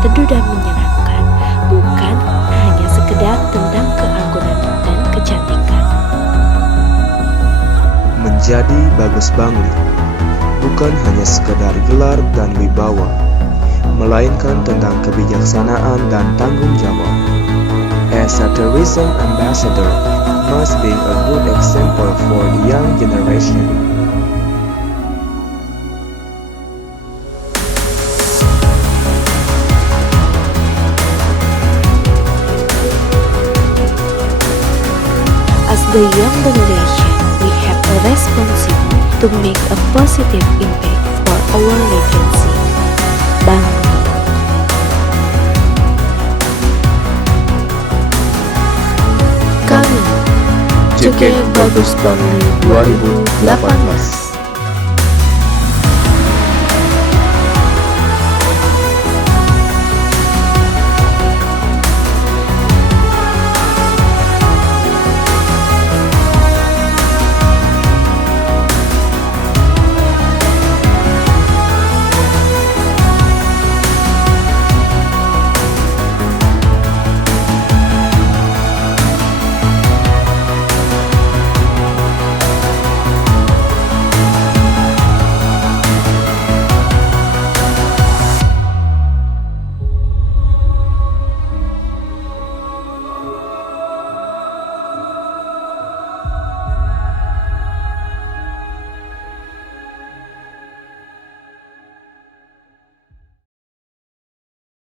teduh dan menyenangkan, bukan hanya sekedar tentang keanggunan dan kecantikan. Menjadi Bagus Bangli bukan hanya sekedar gelar dan wibawa, melainkan tentang kebijaksanaan dan tanggung jawab. As a tourism ambassador must be a good example for the young generation. As the young generation, we have a responsibility to make a positive impact for our legacy. Bangli. Kami, JK Bagus Bangli 2018.